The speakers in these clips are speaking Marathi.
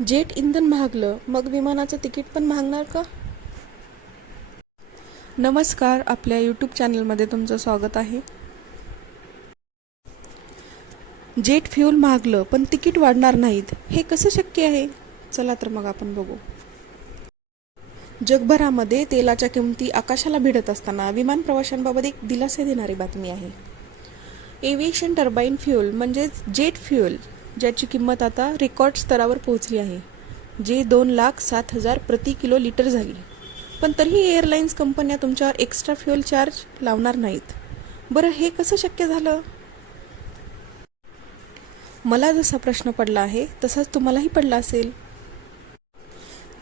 जेट इंधन महागलं मग विमानाचं तिकीट पण महागणार का? नमस्कार, आपल्या यूट्यूब चॅनलमध्ये तुमचं स्वागत आहे. जेट फ्यूल महागलं पण तिकीट वाढणार नाहीत, हे कसं शक्य आहे? चला तर मग आपण बघू. जगभरामध्ये तेलाच्या किमती आकाशाला भिडत असताना विमान प्रवाशांबाबत एक दिलासा देणारी बातमी आहे. एव्हिएशन टर्बाइन फ्यूल म्हणजेच जेट फ्यूल, ज्याची किंमत आता रेकॉर्ड स्तरावर पोहोचली आहे, जे 2,07,000 प्रति किलो लिटर झाली. पण तरीही एअरलाइन्स कंपन्या तुमच्यावर एक्स्ट्रा फ्यूल चार्ज लावणार नाहीत. बरं, हे कसं शक्य झालं? मला जसा प्रश्न पडला आहे तसाच तुम्हालाही पडला असेल.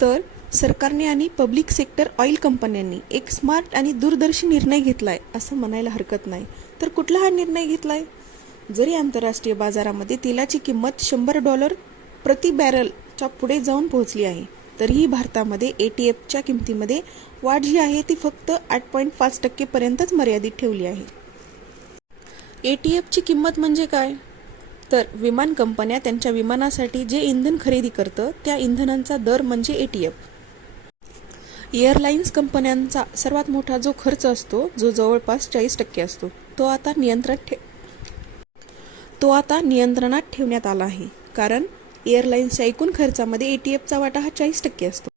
तर सरकारने आणि पब्लिक सेक्टर ऑइल कंपन्यांनी एक स्मार्ट आणि दूरदर्शी निर्णय घेतलाय असं म्हणायला हरकत नाही. तर कुठला हा निर्णय घेतलाय? जरी आंतरराष्ट्रीय बाजारामध्ये तेलाची किंमत $100 प्रति बॅरलच्या पुढे जाऊन पोहोचली आहे, तरीही भारतामध्ये ATFच्या किमतीमध्ये वाढ जी आहे ती फक्त 8.5% पर्यंतच मर्यादित ठेवली आहे. ATFची किंमत म्हणजे काय? तर विमान कंपन्या त्यांच्या विमानासाठी जे इंधन खरेदी करतं त्या इंधनांचा दर म्हणजे ATF. एअरलाइन्स कंपन्यांचा सर्वात मोठा जो खर्च असतो, जो जवळपास 40% असतो, तो आता नियंत्रणात ठेवण्यात आला आहे. कारण एअरलाइन्सच्या एकूण खर्चामध्ये ATFचा वाटा हा 40% असतो.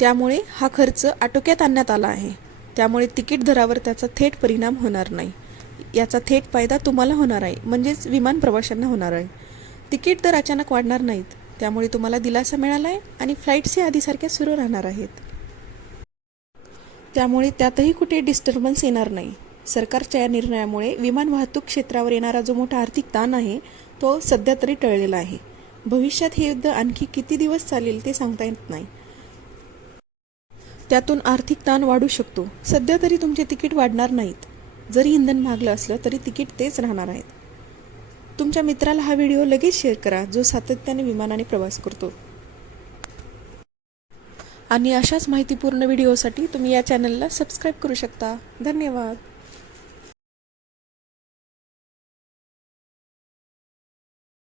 त्यामुळे हा खर्च आटोक्यात आणण्यात आला आहे. त्यामुळे तिकीट दरावर त्याचा थेट परिणाम होणार नाही. याचा थेट फायदा तुम्हाला होणार आहे, म्हणजेच विमान प्रवाशांना होणार आहे. तिकीट दर अचानक वाढणार नाहीत, त्यामुळे तुम्हाला दिलासा मिळाला आहे आणि फ्लाईट्सही आधीसारख्या सुरू राहणार आहेत. त्यामुळे त्यातही कुठे डिस्टर्बन्स येणार नाही. सरकारच्या या निर्णयामुळे विमान वाहतूक क्षेत्रावर येणारा जो मोठा आर्थिक ताण आहे तो सध्या तरी टळलेला आहे. भविष्यात हे युद्ध आणखी किती दिवस चालेल ते सांगता येत नाही. त्यातून आर्थिक ताण वाढू शकतो. सध्या तरी तुमचे तिकीट वाढणार नाहीत. जरी इंधन महागलं असलं तरी तिकीट तेच राहणार आहेत. तुमच्या मित्राला हा व्हिडिओ लगेच शेअर करा, जो सातत्याने विमानाने प्रवास करतो. आणि अशाच माहितीपूर्ण व्हिडिओसाठी तुम्ही या चॅनलला सबस्क्राईब करू शकता. धन्यवाद.